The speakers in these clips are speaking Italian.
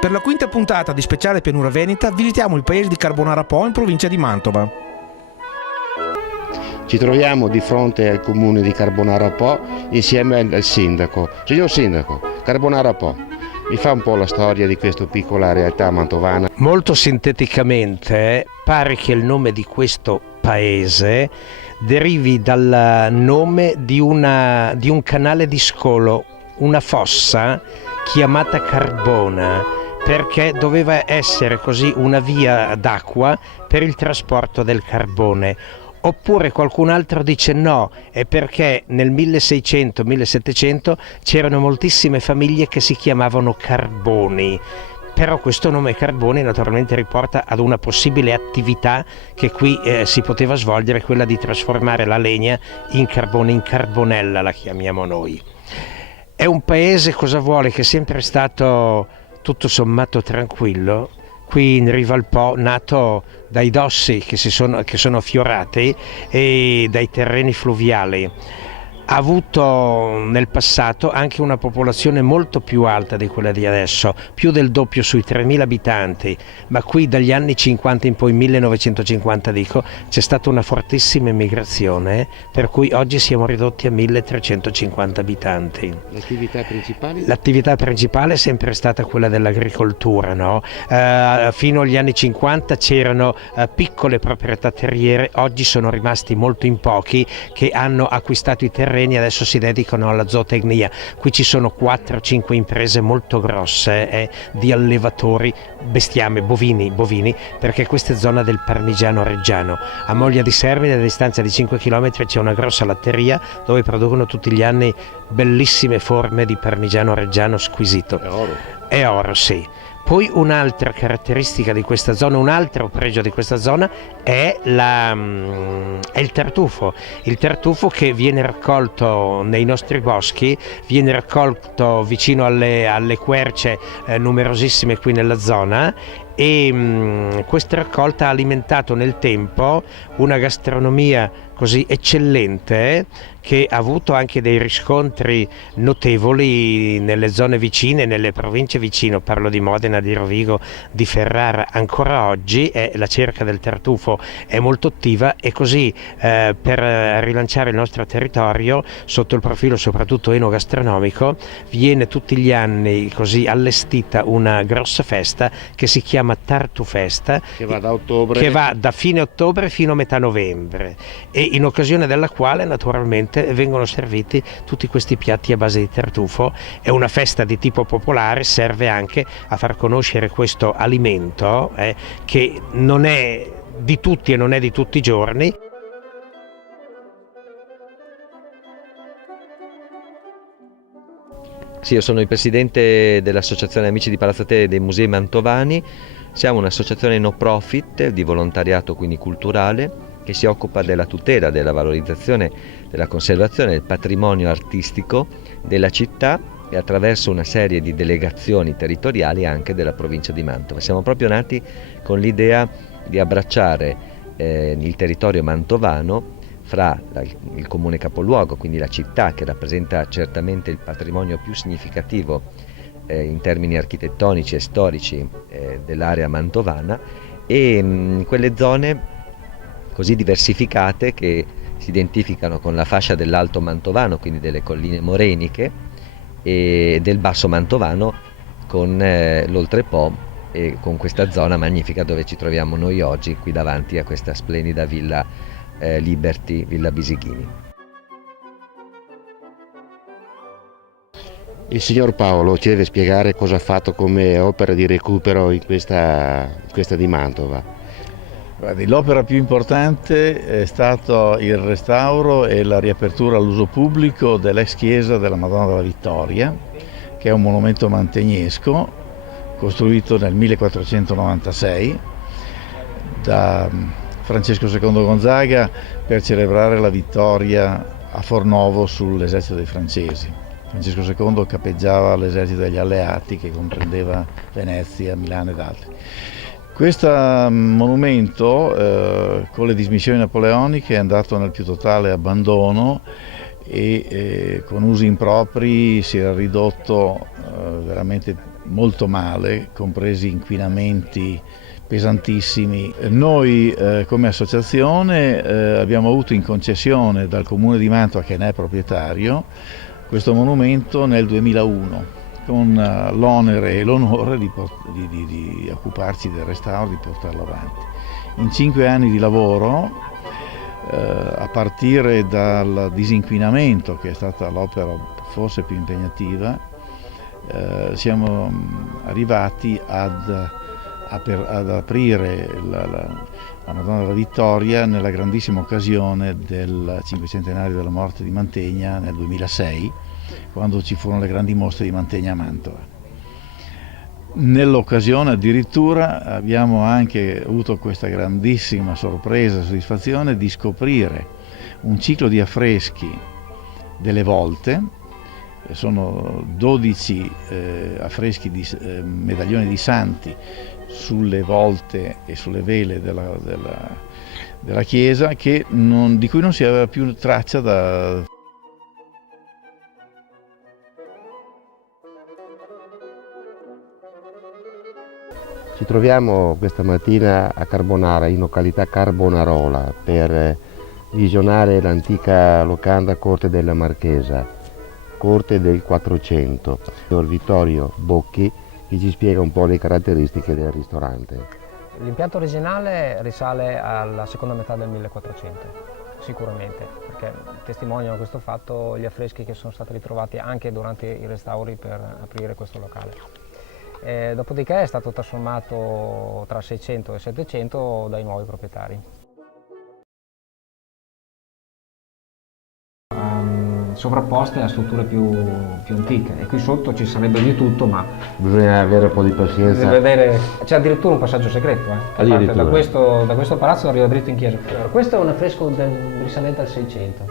Per la quinta puntata di Speciale Pianura Veneta visitiamo il paese di Carbonara Po in provincia di Mantova. Ci troviamo di fronte al comune di Carbonara Po insieme al sindaco. Signor sindaco, Carbonara Po, mi fa un po' la storia di questa piccola realtà mantovana? Molto sinteticamente, pare che il nome di questo paese derivi dal nome di un canale di scolo, una fossa chiamata Carbona, perché doveva essere così una via d'acqua per il trasporto del carbone. Oppure qualcun altro dice no, è perché nel 1600-1700 c'erano moltissime famiglie che si chiamavano Carboni. Però questo nome Carboni naturalmente riporta ad una possibile attività che qui si poteva svolgere, quella di trasformare la legna in carbone, in carbonella la chiamiamo noi. È un paese, cosa vuole, che è sempre stato tutto sommato tranquillo, qui in riva al Po, nato dai dossi che sono affiorati e dai terreni fluviali. Ha avuto nel passato anche una popolazione molto più alta di quella di adesso, più del doppio, sui 3.000 abitanti, ma qui dagli anni 50 in poi, 1950 dico, c'è stata una fortissima emigrazione, per cui oggi siamo ridotti a 1.350 abitanti. L'attività principale? L'attività principale è sempre stata quella dell'agricoltura, no? Fino agli anni 50 c'erano piccole proprietà terriere, oggi sono rimasti molto in pochi che hanno acquistato i terreni, adesso si dedicano alla zootecnia. Qui ci sono 4-5 imprese molto grosse di allevatori, bestiame, bovini, perché questa è zona del Parmigiano Reggiano. A Moglia di Sermine, a distanza di 5 km, c'è una grossa latteria dove producono tutti gli anni bellissime forme di Parmigiano Reggiano squisito. È oro, sì. Poi un'altra caratteristica di questa zona, un altro pregio di questa zona è il tartufo. Il tartufo che viene raccolto nei nostri boschi, viene raccolto vicino alle querce numerosissime qui nella zona, e questa raccolta ha alimentato nel tempo una gastronomia così eccellente che ha avuto anche dei riscontri notevoli nelle zone vicine, nelle province vicine. Parlo di Modena, di Rovigo, di Ferrara. Ancora oggi la cerca del tartufo è molto attiva, e così per rilanciare il nostro territorio sotto il profilo soprattutto enogastronomico viene tutti gli anni così allestita una grossa festa che si chiama Tartufesta, che va da ottobre, che va da fine ottobre fino a metà novembre, e in occasione della quale naturalmente vengono serviti tutti questi piatti a base di tartufo. È una festa di tipo popolare, serve anche a far conoscere questo alimento che non è di tutti e non è di tutti i giorni. Sì, io sono il presidente dell'Associazione Amici di Palazzo Atene dei Musei Mantovani. Siamo un'associazione no profit di volontariato, quindi culturale, che si occupa della tutela, della valorizzazione, della conservazione del patrimonio artistico della città, e attraverso una serie di delegazioni territoriali anche della provincia di Mantova. Siamo proprio nati con l'idea di abbracciare il territorio mantovano fra il comune capoluogo, quindi la città, che rappresenta certamente il patrimonio più significativo in termini architettonici e storici dell'area mantovana, e quelle zone così diversificate che si identificano con la fascia dell'Alto Mantovano, quindi delle colline moreniche, e del Basso Mantovano con l'Oltrepo, e con questa zona magnifica dove ci troviamo noi oggi, qui davanti a questa splendida villa Liberty, Villa Bisighini. Il signor Paolo ci deve spiegare cosa ha fatto come opera di recupero in questa di Mantova. Guardi, l'opera più importante è stato il restauro e la riapertura all'uso pubblico dell'ex chiesa della Madonna della Vittoria, che è un monumento mantegnesco costruito nel 1496 da Francesco II Gonzaga per celebrare la vittoria a Fornovo sull'esercito dei francesi. Francesco II capeggiava l'esercito degli alleati, che comprendeva Venezia, Milano ed altri. Questo monumento con le dismissioni napoleoniche è andato nel più totale abbandono, e con usi impropri si era ridotto veramente molto male, compresi inquinamenti pesantissimi. Noi come associazione abbiamo avuto in concessione dal Comune di Mantova, che ne è proprietario, questo monumento nel 2001, con l'onere e l'onore di occuparci del restauro, di portarlo avanti. In 5 anni di lavoro, a partire dal disinquinamento, che è stata l'opera forse più impegnativa, siamo arrivati ad aprire la Madonna della Vittoria nella grandissima occasione del cinquecentenario della morte di Mantegna nel 2006, quando ci furono le grandi mostre di Mantegna a Mantova. Nell'occasione addirittura abbiamo anche avuto questa grandissima sorpresa e soddisfazione di scoprire un ciclo di affreschi delle volte. Sono 12 affreschi di medaglioni di santi sulle volte e sulle vele della chiesa di cui non si aveva più traccia da... Ci troviamo questa mattina a Carbonara, in località Carbonarola, per visionare l'antica locanda Corte della Marchesa, corte del 400. Signor Vittorio Bocchi, che ci spiega un po' le caratteristiche del ristorante. L'impianto originale risale alla seconda metà del 1400, sicuramente, perché testimoniano questo fatto gli affreschi che sono stati ritrovati anche durante i restauri per aprire questo locale. Dopodiché è stato trasformato tra 600 e 700 dai nuovi proprietari. Sovrapposte a strutture più antiche, e qui sotto ci sarebbe di tutto, ma Bisogna avere un po' di pazienza. c'è addirittura un passaggio segreto che parte da questo palazzo e arriva dritto in chiesa. Allora, questo è un affresco risalente al 600,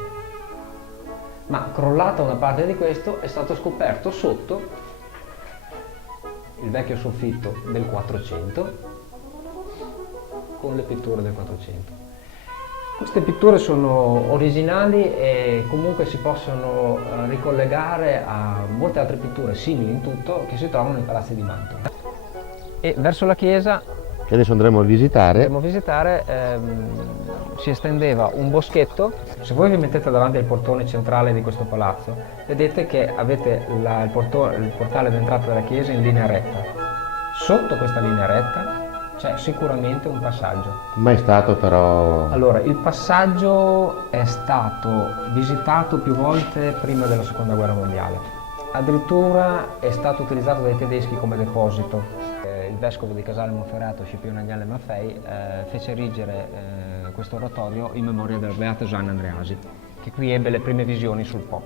ma crollata una parte di questo è stato scoperto sotto il vecchio soffitto del 400 con le pitture del 400. Queste pitture sono originali e comunque si possono ricollegare a molte altre pitture simili in tutto che si trovano nei palazzi di Mantova. E verso la chiesa Che adesso andremo a visitare. si estendeva un boschetto. Se voi vi mettete davanti al portone centrale di questo palazzo, vedete che avete il portale d'entrata della chiesa in linea retta. Sotto questa linea retta c'è sicuramente un passaggio. Mai stato però... Allora, il passaggio è stato visitato più volte prima della seconda guerra mondiale. Addirittura è stato utilizzato dai tedeschi come deposito. Il vescovo di Casale Monferrato, Scipione Agnello Maffei, fece erigere questo oratorio in memoria della beata Gianna Andreasi, che qui ebbe le prime visioni sul Po.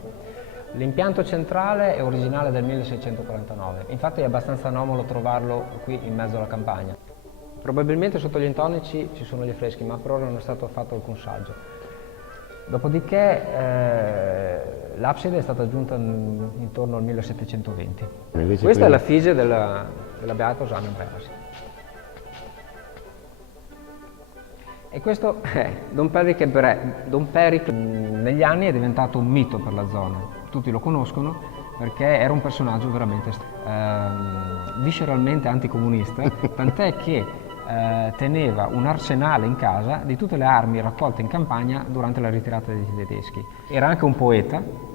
L'impianto centrale è originale del 1649, infatti è abbastanza anomalo trovarlo qui in mezzo alla campagna. Probabilmente sotto gli intonaci ci sono gli affreschi, ma per ora non è stato fatto alcun saggio. Dopodiché l'abside è stata aggiunta intorno al 1720. Questa è la fige della beata Gianna Andreasi. E questo è Don Peric negli anni è diventato un mito per la zona. Tutti lo conoscono perché era un personaggio veramente visceralmente anticomunista, tant'è che teneva un arsenale in casa di tutte le armi raccolte in campagna durante la ritirata dei tedeschi. Era anche un poeta.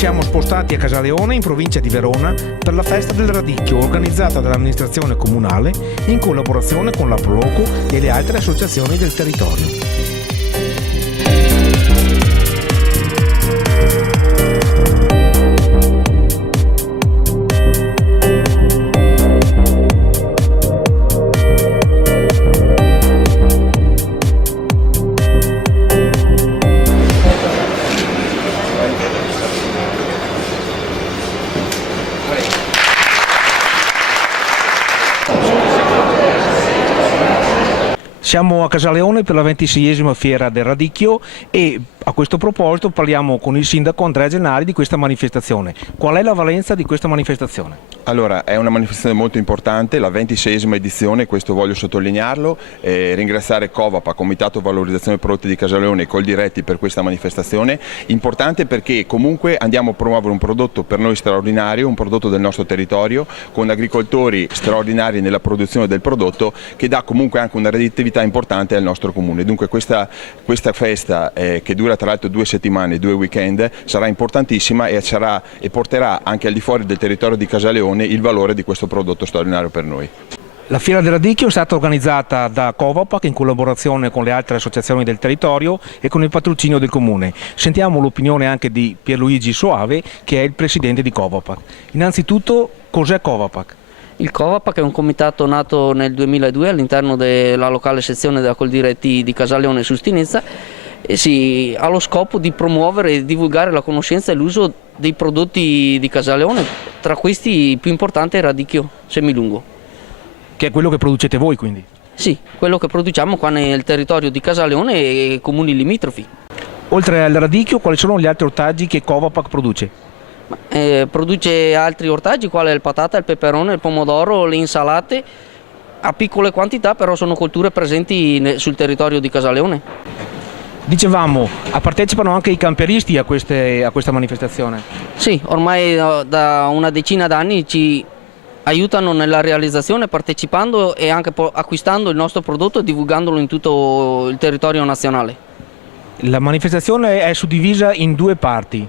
Siamo spostati a Casaleone, in provincia di Verona, per la festa del radicchio organizzata dall'amministrazione comunale in collaborazione con la Proloco e le altre associazioni del territorio. Siamo a Casaleone per la 26esima fiera del radicchio e a questo proposito parliamo con il sindaco Andrea Gennari di questa manifestazione. Qual è la valenza di questa manifestazione? Allora, è una manifestazione molto importante, la 26esima edizione, questo voglio sottolinearlo, ringraziare Covapa, Comitato Valorizzazione Prodotti di Casaleone e Coldiretti per questa manifestazione, importante perché comunque andiamo a promuovere un prodotto per noi straordinario, un prodotto del nostro territorio, con agricoltori straordinari nella produzione del prodotto, che dà comunque anche una redditività importante al nostro comune. Dunque questa festa, che dura tra l'altro 2 settimane, 2 weekend, sarà importantissima e porterà anche al di fuori del territorio di Casaleone il valore di questo prodotto straordinario per noi. La Fiera del Radicchio è stata organizzata da Covapac in collaborazione con le altre associazioni del territorio e con il patrocinio del comune. Sentiamo l'opinione anche di Pierluigi Soave, che è il presidente di Covapac. Innanzitutto, cos'è Covapac? Il Covapac è un comitato nato nel 2002 all'interno della locale sezione della Coldiretti di Casaleone Sustinezza e ha lo scopo di promuovere e divulgare la conoscenza e l'uso dei prodotti di Casaleone, tra questi il più importante è il radicchio semilungo. Che è quello che producete voi, quindi? Sì, quello che produciamo qua nel territorio di Casaleone e comuni limitrofi. Oltre al radicchio, quali sono gli altri ortaggi che Covapac produce? Produce altri ortaggi quali il patata, il peperone, il pomodoro, le insalate, a piccole quantità, però sono colture presenti sul territorio di Casaleone. Dicevamo, partecipano anche i camperisti a questa manifestazione? Sì, ormai da una decina d'anni ci aiutano nella realizzazione partecipando e anche acquistando il nostro prodotto e divulgandolo in tutto il territorio nazionale. La manifestazione è suddivisa in 2 parti.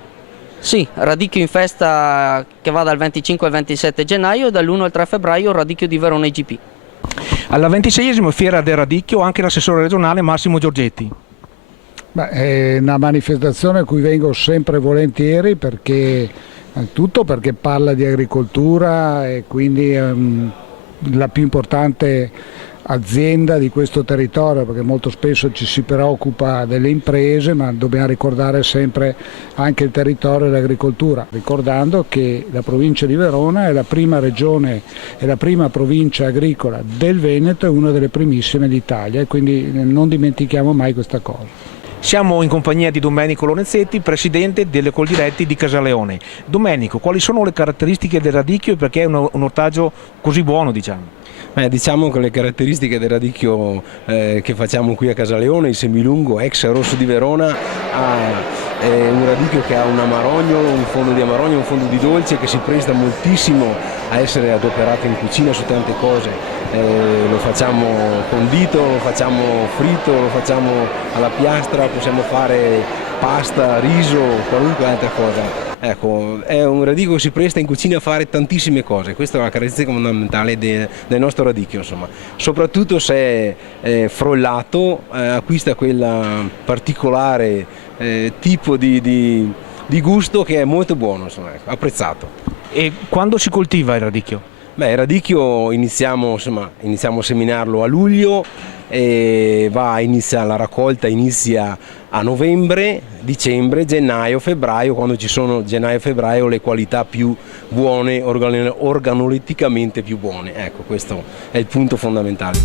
Sì, radicchio in festa che va dal 25 al 27 gennaio e dall'1 al 3 febbraio radicchio di Verona IGP. Alla 26esima fiera del radicchio anche l'assessore regionale Massimo Giorgetti. È una manifestazione a cui vengo sempre volentieri perché parla di agricoltura e quindi è la più importante azienda di questo territorio, perché molto spesso ci si preoccupa delle imprese, ma dobbiamo ricordare sempre anche il territorio e l'agricoltura, ricordando che la provincia di Verona è la prima regione e la prima provincia agricola del Veneto e una delle primissime d'Italia, e quindi non dimentichiamo mai questa cosa. Siamo in compagnia di Domenico Lorenzetti, presidente delle Coldiretti di Casaleone. Domenico, quali sono le caratteristiche del radicchio e perché è un ortaggio così buono, diciamo? Diciamo che le caratteristiche del radicchio che facciamo qui a Casaleone, il semilungo ex Rosso di Verona, è un radicchio che ha un amarogno, un fondo di amarogno, un fondo di dolce che si presta moltissimo a essere adoperato in cucina su tante cose. Lo facciamo condito, lo facciamo fritto, lo facciamo alla piastra, possiamo fare pasta, riso, qualunque altra cosa. Ecco, è un radicchio che si presta in cucina a fare tantissime cose, questa è una caratteristica fondamentale del nostro radicchio, insomma. Soprattutto se è frollato, acquista quel particolare tipo di gusto che è molto buono, insomma, apprezzato. E quando si coltiva il radicchio? Il radicchio iniziamo a seminarlo a luglio e la raccolta inizia a novembre, dicembre, gennaio, febbraio, quando ci sono gennaio e febbraio le qualità più buone, organoletticamente più buone. Ecco, questo è il punto fondamentale.